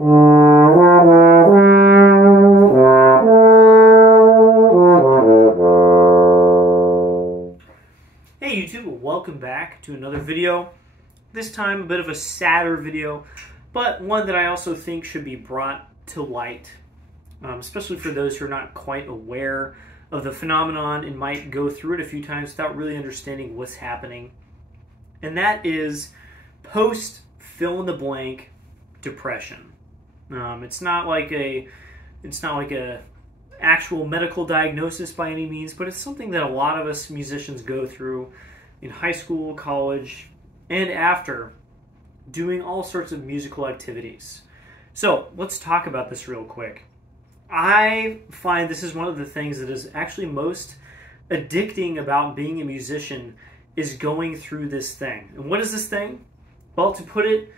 Hey YouTube, welcome back to another video. This time a bit of a sadder video, but one that I also think should be brought to light, especially for those who are not quite aware of the phenomenon and might go through it a few times without really understanding what's happening. And that is post fill-in-the-blank depression. It's not like a actual medical diagnosis by any means, but it's something that a lot of us musicians go through in high school, college, and after, doing all sorts of musical activities. So let's talk about this real quick. I find this is one of the things that is actually most addicting about being a musician, is going through this thing. And what is this thing? Well, to put it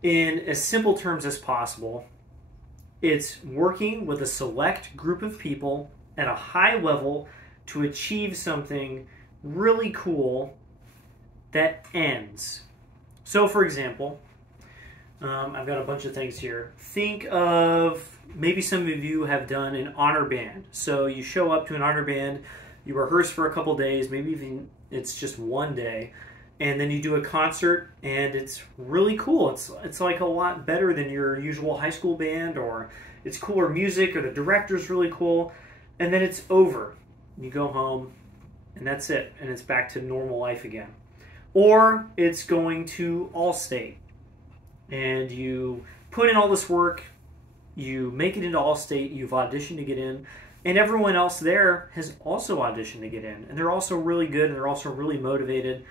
in as simple terms as possible, it's working with a select group of people at a high level to achieve something really cool that ends. So for example, I've got a bunch of things here. Think of, maybe some of you have done an honor band. So you show up to an honor band, you rehearse for a couple days, maybe even it's just one day, and then you do a concert, and it's really cool. It's like a lot better than your usual high school band, or it's cooler music, or the director's really cool, and then it's over. You go home, and that's it, and it's back to normal life again. Or it's going to Allstate, and you put in all this work, you make it into Allstate, you've auditioned to get in, and everyone else there has also auditioned to get in, and they're also really good, and they're also really motivated.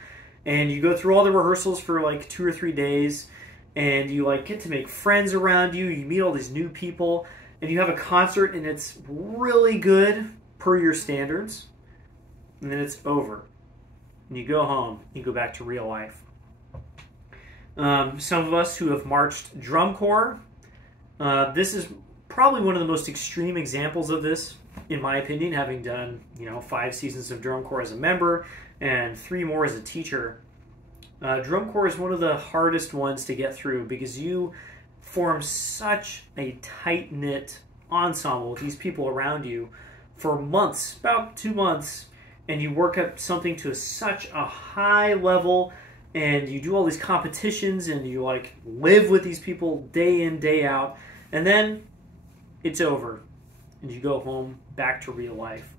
And you go through all the rehearsals for like 2 or 3 days, and you like get to make friends around you, you meet all these new people, and you have a concert, and it's really good per your standards, and then it's over. And you go home, you go back to real life. Some of us who have marched drum corps, this is probably one of the most extreme examples of this, in my opinion, having done 5 seasons of drum corps as a member and 3 more as a teacher. Drum corps is one of the hardest ones to get through because you form such a tight-knit ensemble with these people around you for months, about 2 months, and you work up something to such a high level, and you do all these competitions, and you like live with these people day in, day out, and then it's over, and you go home back to real life.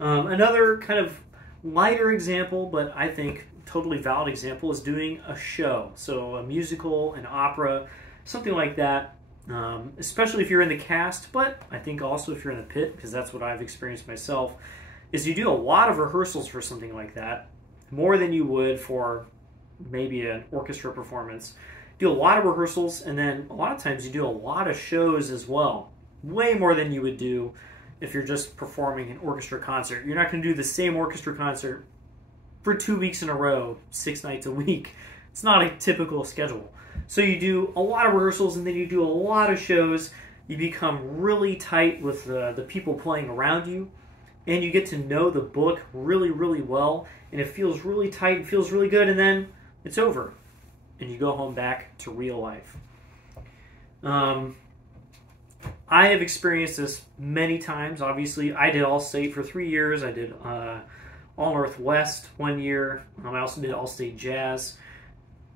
Another kind of lighter example, but I think totally valid example, is doing a show. So a musical, an opera, something like that, especially if you're in the cast, but I think also if you're in the pit, because that's what I've experienced myself, is you do a lot of rehearsals for something like that, more than you would for maybe an orchestra performance. Do a lot of rehearsals, and then a lot of times you do a lot of shows as well, way more than you would do if you're just performing an orchestra concert. You're not going to do the same orchestra concert for 2 weeks in a row, 6 nights a week. It's not a typical schedule. So you do a lot of rehearsals, and then you do a lot of shows. You become really tight with the people playing around you, and you get to know the book really, really well, and it feels really tight, it feels really good, and then it's over, and you go home back to real life. I have experienced this many times. Obviously, I did Allstate for 3 years. I did All Northwest 1 year. I also did Allstate Jazz.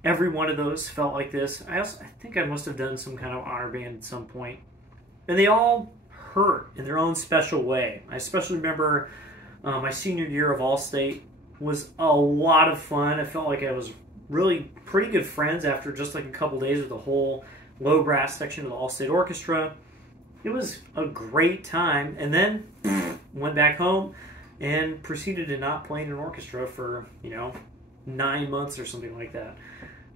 Every one of those felt like this. I think I must have done some kind of honor band at some point. And they all hurt in their own special way. I especially remember my senior year of Allstate was a lot of fun. I felt like I was really pretty good friends after just like a couple days with the whole low brass section of the Allstate Orchestra. It was a great time, and then went back home and proceeded to not play in an orchestra for 9 months or something like that.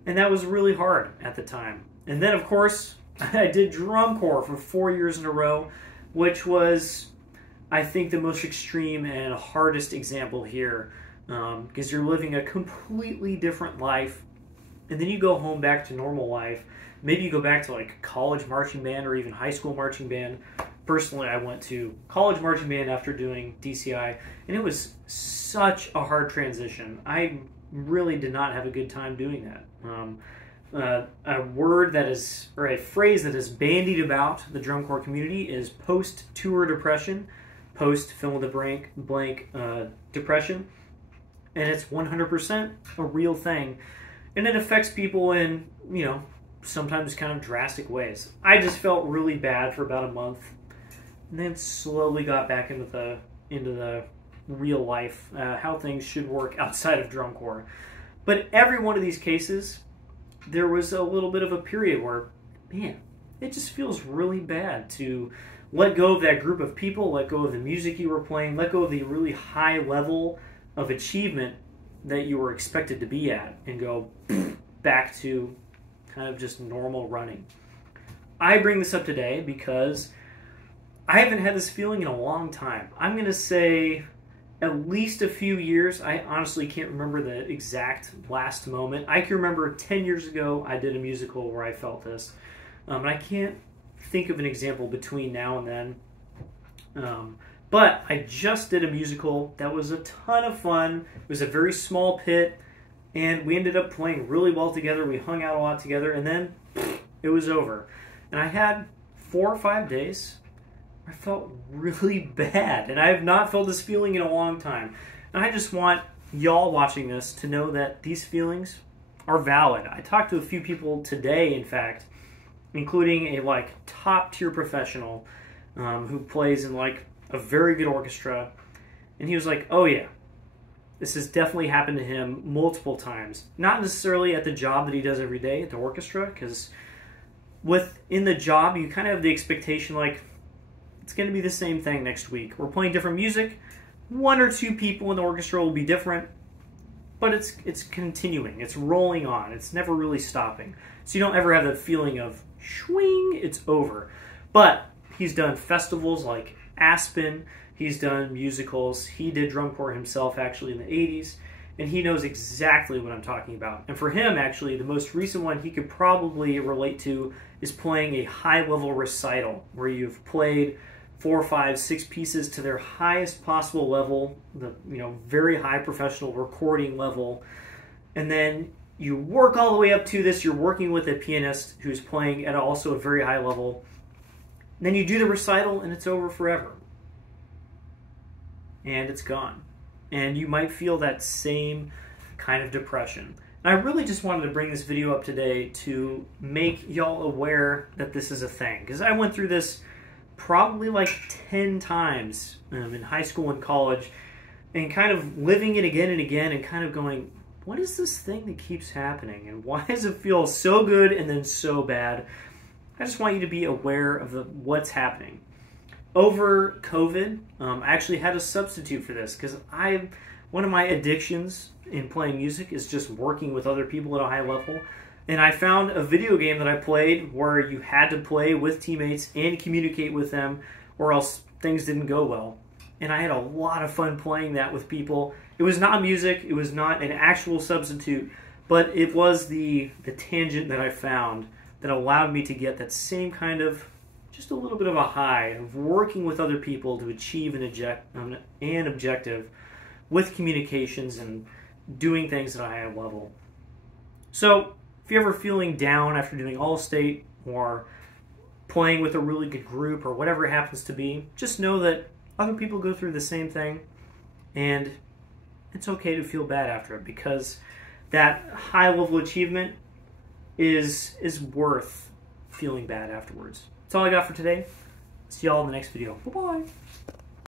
And that was really hard at the time. And then of course I did drum corps for 4 years in a row, which was, I think, the most extreme and hardest example here, because you're living a completely different life, and then you go home back to normal life. Maybe you go back to like college marching band or even high school marching band. Personally, I went to college marching band after doing DCI, and it was such a hard transition. I really did not have a good time doing that. a word that is, or a phrase that is bandied about the drum corps community is post-tour depression, post fill in the blank depression, and it's 100% a real thing, and it affects people in, you know, sometimes kind of drastic ways. I just felt really bad for about a month, and then slowly got back into the real life, how things should work outside of drum corps. But every one of these cases, there was a little bit of a period where, man, it just feels really bad to let go of that group of people, let go of the music you were playing, let go of the really high level of achievement that you were expected to be at, and go back to kind of just normal running. I bring this up today because I haven't had this feeling in a long time. I'm going to say at least a few years. I honestly can't remember the exact last moment. I can remember 10 years ago I did a musical where I felt this. And I can't think of an example between now and then. But I just did a musical that was a ton of fun. It was a very small pit, and we ended up playing really well together. We hung out a lot together, and then it was over. And I had 4 or 5 days I felt really bad, and I have not felt this feeling in a long time. And I just want y'all watching this to know that these feelings are valid. I talked to a few people today, in fact, including a top tier professional who plays in a very good orchestra, and he was like, "Oh yeah, this has definitely happened to him multiple times. Not necessarily at the job that he does every day at the orchestra, because within the job you kind of have the expectation it's going to be the same thing next week. We're playing different music. 1 or 2 people in the orchestra will be different, but it's continuing. It's rolling on. It's never really stopping. So you don't ever have that feeling of swing, it's over." But he's done festivals like Aspen. He's done musicals. He did drum corps himself actually in the 80s, and he knows exactly what I'm talking about. And for him, actually, the most recent one he could probably relate to is playing a high-level recital where you've played 4, 5, 6 pieces to their highest possible level, the very high professional recording level, and then you work all the way up to this. You're working with a pianist who's playing at also a very high level. And then you do the recital, and it's over forever, and it's gone. And you might feel that same kind of depression. And I really just wanted to bring this video up today to make y'all aware that this is a thing, because I went through this probably 10 times in high school and college, and kind of living it again and again, and kind of going, what is this thing that keeps happening, and why does it feel so good and then so bad? I just want you to be aware of what's happening. Over COVID, I actually had a substitute for this, because one of my addictions in playing music is just working with other people at a high level. And I found a video game that I played where you had to play with teammates and communicate with them, or else things didn't go well. And I had a lot of fun playing that with people. It was not music, it was not an actual substitute, but it was the tangent that I found that allowed me to get that same kind of, just a little bit of a high of working with other people to achieve an objective with communications and doing things at a high level. So if you're ever feeling down after doing All-State or playing with a really good group or whatever it happens to be, just know that other people go through the same thing, and it's okay to feel bad after it, because that high level achievement is worth feeling bad afterwards. That's all I got for today. See y'all in the next video. Bye-bye.